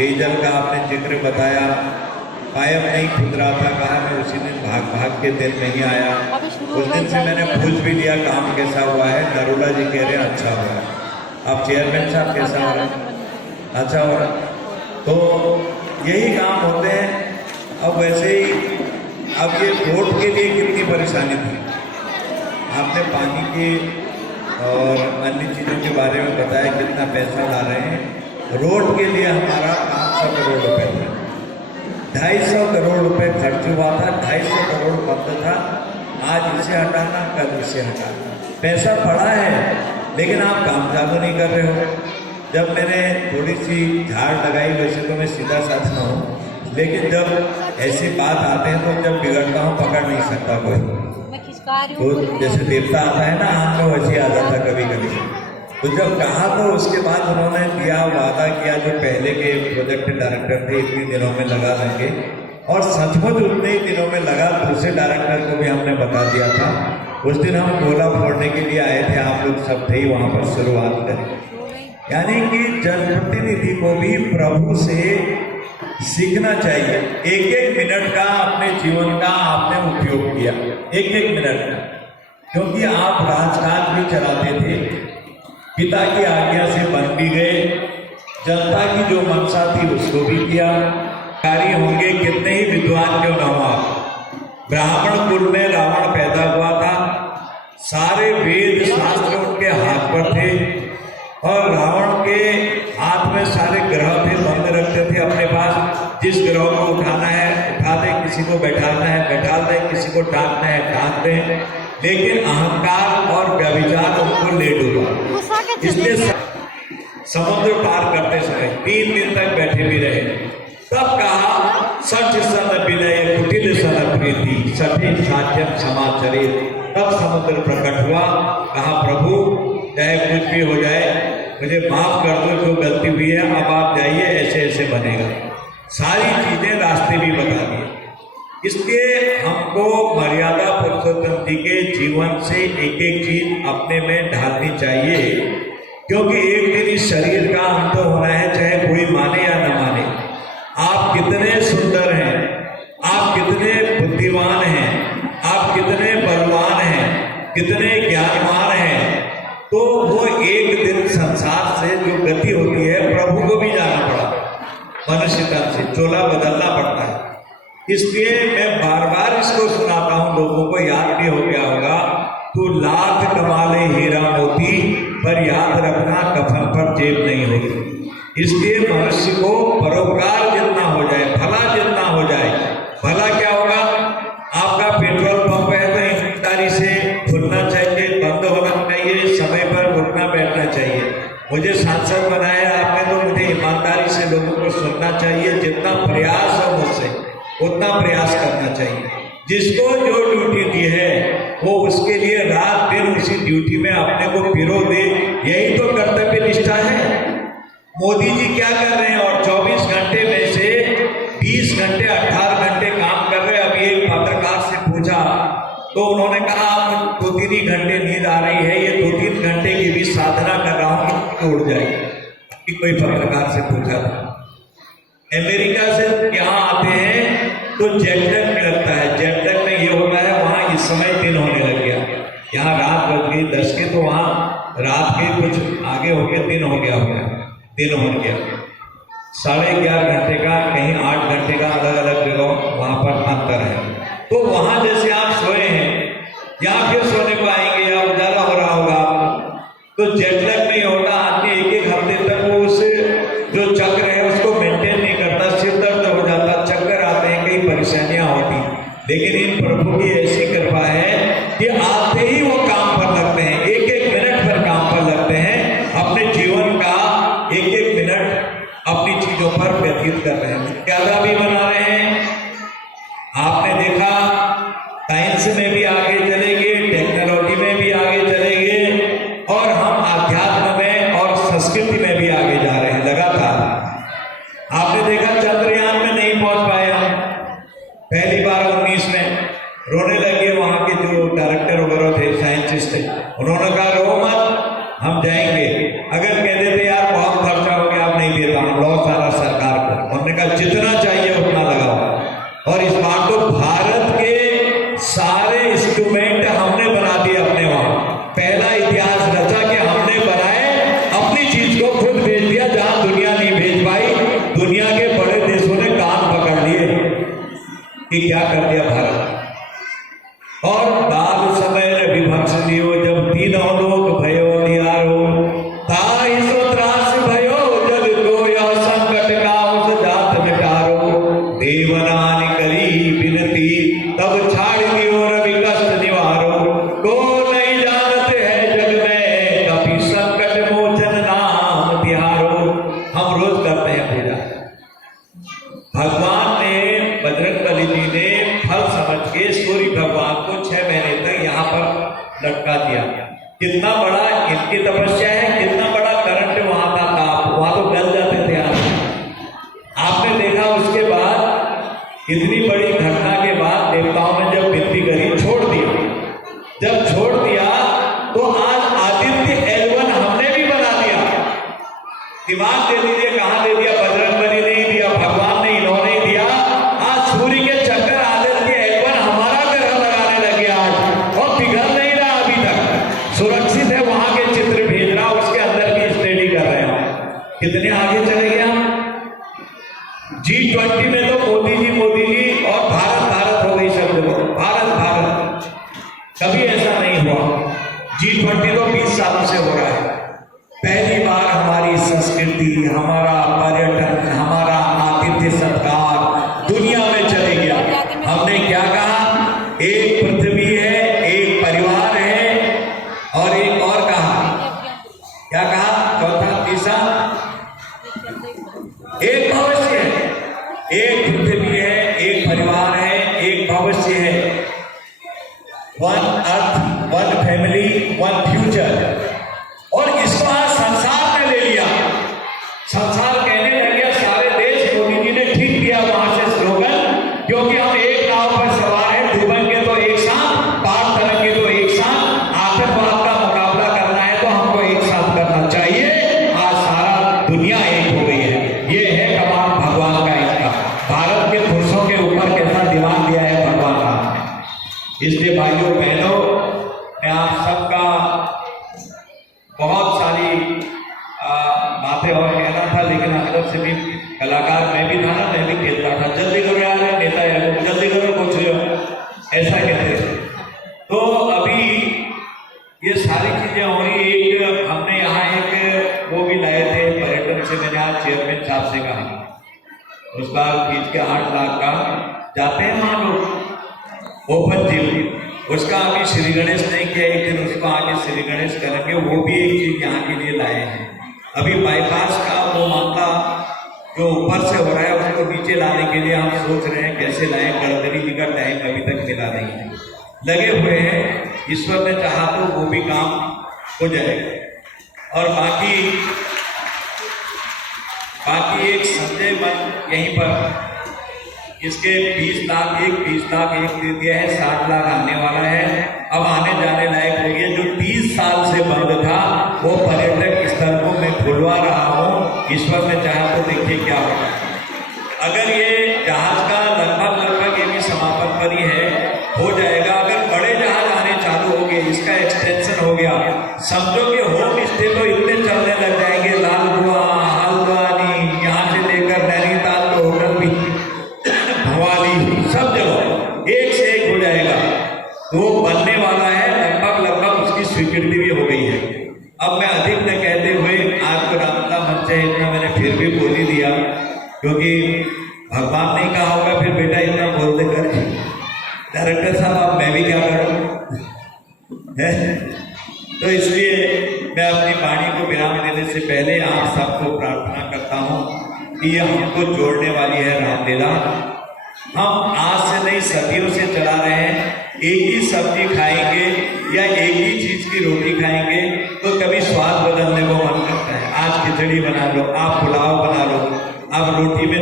पेयजल का आपने जिक्र बताया, पाइप नहीं खुद रहा था, कहा मैं उसी दिन भाग के दिन नहीं आया। उस दिन से मैंने पूछ भी लिया काम कैसा हुआ है। नरोला जी कह रहे हैं अच्छा हुआ है। अब चेयरमैन साहब कैसा हो रहा है? अच्छा हो रहा। तो यही काम होते हैं। अब वैसे ही अब ये रोड के लिए कितनी परेशानी थी, आपने पानी की और अन्य चीज़ों के बारे में बताया, कितना पैसा ला रहे हैं। रोड के लिए हमारा 500 करोड़ रुपए था, 250 करोड़ रुपए खर्च हुआ था, 250 करोड़ बंद था। आज इसे हटाना, कल इसे हटाना, पैसा पड़ा है लेकिन आप काम चालू नहीं कर रहे हो। जब मैंने थोड़ी सी झाड़ लगाई, वैसे तो मैं सीधा साधा हूँ, लेकिन जब ऐसी बात आते हैं तो जब बिगड़ता हूँ पकड़ नहीं सकता कोई। तो जैसे देवता आता है ना आम में, वैसे आ जाता कभी कभी। तो जब कहा तो उसके बाद उन्होंने दिया, वादा किया, जो पहले के प्रोजेक्ट डायरेक्टर थे इतने दिनों में लगा देंगे, और सचमुच उतने ही दिनों में लगा। दूसरे डायरेक्टर को भी हमने बता दिया था। उस दिन हम गोला फोड़ने के लिए आए थे, आप लोग सब थे ही वहाँ पर शुरुआत करें। यानी कि जनप्रतिनिधि को भी प्रभु से सीखना चाहिए। एक एक मिनट का अपने जीवन का आपने उपयोग किया, एक एक मिनट का, क्योंकि आप राजकाज भी चलाते थे, पिता की आज्ञा से बन भी गए, जनता की जो मनसा थी उसको भी किया। कार्य होंगे कितने ही विद्वान क्यों न हो आप, ब्राह्मण कुल में रावण पैदा हुआ था, सारे वेद शास्त्र उनके हाथ पर थे, और रावण के हाथ में सारे ग्रह थे, बंद रखते थे अपने पास। जिस ग्रह को उठाना है उठा दे, किसी को बैठाना है बैठा दे, किसी को टांगना है टांग दे, लेकिन अहंकार और व्यभिचार उनको ले डूबा। इसलिए समुद्र पार करते समय 3 दिन तक बैठे भी रहे। तब कहा सच सन विनय कुटिल सन प्रीति सभी साध्यम समाचरित। तब समुद्र प्रकट हुआ, कहा प्रभु चाहे कुछ भी हो जाए मुझे माफ कर दो, जो गलती हुई है, अब आप जाइए, ऐसे ऐसे बनेगा। सारी चीजें रास्ते भी बता दिए। इसलिए हमको मर्यादा पुरुषोत्तम जी के जीवन से एक एक चीज अपने में ढालनी चाहिए, क्योंकि एक दिन इस शरीर का अंत होना है, चाहे कोई माने या न माने। आप कितने सुंदर हैं, आप कितने बुद्धिमान हैं, आप कितने बलवान हैं, कितने ज्ञानवान हैं, तो वो एक दिन संसार से जो गति होती है, प्रभु को भी जाना पड़ा, मनुष्य तन से चोला बदलना पड़ता है। इसलिए मैं बार बार इसको सुनाता हूं, लोगों को याद भी हो गया होगा। तू लाख कमा ले हीरा मोती, पर याद रखना कफन पर जेब नहीं होती। इसलिए मनुष्य को परोपकार जितना हो जाए, भला जितना हो जाए, भला क्या होगा, आपका पेट्रोल पंप है तो ईमानदारी से खुलना चाहिए, बंद होना चाहिए, समय पर उठना बैठना चाहिए। मुझे सांसद बनाया आपने तो मुझे ईमानदारी से लोगों को सुनना चाहिए, जितना प्रयास हो मुझसे उतना प्रयास करना चाहिए। जिसको जो ड्यूटी दी है वो उसके लिए रात दिन उसी ड्यूटी में अपने को पिरो दे, यही तो कर्तव्य निष्ठा है। मोदी जी क्या कर रहे हैं, और 24 घंटे में से 20 घंटे 18 घंटे काम कर रहे हैं। अभी एक पत्रकार से पूछा तो उन्होंने कहा 2-3 ही घंटे नींद आ रही है, ये 2-3 घंटे की भी साधना कर रहा हूँ कि उड़ जाएगी। कोई पत्रकार से पूछा था। अमेरिका से यहाँ आते हैं तो जेटलैग में लगता है, जेटलैग में ये होता है वहाँ इस समय दिन होने लग गया, यहाँ रात बज गई 10 के, तो वहाँ रात के कुछ आगे हो गया, दिन हो गया, दिन हो गया। 11.5 घंटे का, कहीं 8 घंटे का, अलग अलग जगह वहाँ पर अंतर है। तो वहाँ जैसे आप सोए हैं, यहाँ फिर सोने को आएंगे या उजाला हो रहा होगा, तो जेटलैग नहीं होता। आदमी एक हफ्ते तक वो उस जो चक्र है उसको मेंटेन नहीं करता, सिर दर्द हो जाता, चक्कर आते हैं, कई परेशानियां होती। लेकिन इन प्रभु की ऐसी कृपा है कि आते ही वो काम पर लगते हैं, एक एक मिनट पर काम पर लगते हैं, अपने जीवन का एक एक मिनट अपनी चीजों पर व्यतीत कर रहे हैं, ज्यादा भी बना रहे हैं। आपने देखा साइंस में भी आगे चलेंगे, टेक्नोलॉजी में भी आगे चलेंगे, और हम आध्यात्म में और संस्कृति में भी आगे जा रहे हैं लगातार। आपने देखा चंद्रयान में नहीं पहुंच पाए हम, पहली बार 19 में रोने लगे वहां के जो डायरेक्टर वगैरह थे, साइंटिस्ट थे, उन्होंने कहा रो मत, हम जाएंगे। अगर कह देते यार बहुत खर्चा हो गया, आप नहीं देता, हम लॉस आ रहा सरकार को, कि क्या कर दिया भारत। और काल समय विभक्ष दियो जब तीनों लोग भयो निहारो, ताई सो त्रास भयो जग को यह संकट का उस जात मिटारो। देवनान करी विनती तब छाड़ दियो रवि कष्ट निवारो। को नहीं जानते है जग में कभी संकट मोचन नाम तिहारो। हम रोज करते हैं पूजा। भगवान ने बजरंगबली जी ने फल समझ के सूर्य भगवान को 6 महीने तक यहाँ पर लटका दिया। कितना बड़ा इनकी तपस्या है, कितना बड़ा करंट वहां था, ताप वहां तो गल जाते थे आपने देखा। उसके बाद इतनी बड़ी घटना के बाद देवताओं ने जब विनती करी, छोड़ दिया। जब छोड़ दिया तो आज आदित्य L1 हमने भी बना दिया। दिमाग दे दीजिए, कहां दे दिया? बजरंगबली नहीं दिया, भगवान ने, इन्होंने ही दिया। आज सूर्य के चक्कर आदित्य L1 हमारा ग्रह लगाने लगे आज, और पिघल नहीं रहा अभी तक, सुरक्षित है। वहां के चित्र भेज रहा, उसके अंदर की स्टडी कर रहे हैं। कितने आगे चले गए हम। G20 में तो मोदी जी और भारत हो गई सब जगह, भारत। कभी ऐसा नहीं हुआ। G20 तो 20 सालों से हो रहा है। पहली बार हमारी संस्कृति, हमारा पर्यटन, हमारा आतिथ्य सत्कार दुनिया में चले गया। हमने क्या कहा? एक पृथ्वी है, एक परिवार है, और एक और कहा, क्या कहा? चौथा, तीसरा, एक भविष्य है। एक पृथ्वी है, एक परिवार है, एक भविष्य है। 1 अर्थ, 1 फैमिली, 1 फ्यूचर। और इसको आज संसार ने ले लिया। संसार कहने लग गया, सारे देश। मोदी जी ने ठीक किया वहां से स्लोगन, क्योंकि हम एक नाव पर सवार हैं। डूबेंगे तो एक साथ, पार तरंगे तो एक साथ। आतंकवाद का मुकाबला करना है तो हमको एक साथ करना चाहिए। आज सारा दुनिया एक हो गई है। ये है कमाल भगवान का। इसका भारत के पुरुषों के ऊपर कैसा दिमाग दिया है भगवान का। इसलिए भाइयों बहनों, मैं आप सबका बहुत सारी बातें और कहना था, लेकिन अंदर से भी कलाकार मैं भी था ना, मैं भी खेलता था। जल्दी करो यार, नेता है, जल्दी करो, कुछ ऐसा कहते थे। तो अभी ये सारी चीजें हो रही। एक हमने यहाँ एक वो भी लाए थे पर्यटन से, मैंने आज चेयरमैन साहब से कहा, उसका खींच के 8 लाख का जाते हैं वहां लोग, ओपन जिम। उसका अभी श्री गणेश नहीं किया, एक दिन उसको आगे श्री गणेश करेंगे। वो भी एक चीज यहाँ के लिए लाए हैं। अभी बाईपास का वो मामला जो ऊपर से हो रहा है, उसको नीचे लाने के लिए हम सोच रहे हैं कैसे लाएं। गडकरी जी का टाइम अभी तक मिला नहीं है, लगे हुए हैं। ईश्वर ने चाहा तो वो भी काम हो जाएगा। और बाकी एक संजय मन यहीं पर, इसके 20 लाख एक दे दिया है, 60 लाख आने वाला है। अब आने जाने लायक हो गया। जो 30 साल से बंद था, वो पर्यटक स्थल को मैं खुलवा रहा हूँ। ईश्वर ने चाहा तो देखिए क्या होगा। अगर ये जहाज का लगभग ये भी समापन पर ही है, हो जाएगा। अगर बड़े जहाज आने चालू हो गए, इसका एक्सटेंशन हो गया, समझो कि होम स्टे तो इतने चलने लग जाएंगे। लाल कुआं, हल्द्वानी, यहाँ से लेकर नैनीताल तो होटल भी, भवाली, सब जगह एक से एक हो जाएगा। तो बनने वाला है, लगभग उसकी स्वीकृति भी हो गई है। अब मैं अधिक न कहते हुए आज को रामता मंच है, इतना मैंने फिर भी बोल ही दिया, क्योंकि भगवान ने कहा होगा फिर बेटा इतना बोलते कर। डायरेक्टर साहब, अब मैं भी क्या करूं? तो इसलिए मैं अपनी वाणी को विराम देने से पहले आप सबको प्रार्थना करता हूं कि ये हमको जोड़ने वाली है रामलीला। हम आज से नहीं, सदियों से चला रहे हैं। एक ही सब्जी खाएंगे या एक ही चीज की रोटी खाएंगे तो कभी स्वाद बदलने को मन करता है। आज खिचड़ी बना लो, आप पुलाव बना लो, आप रोटी में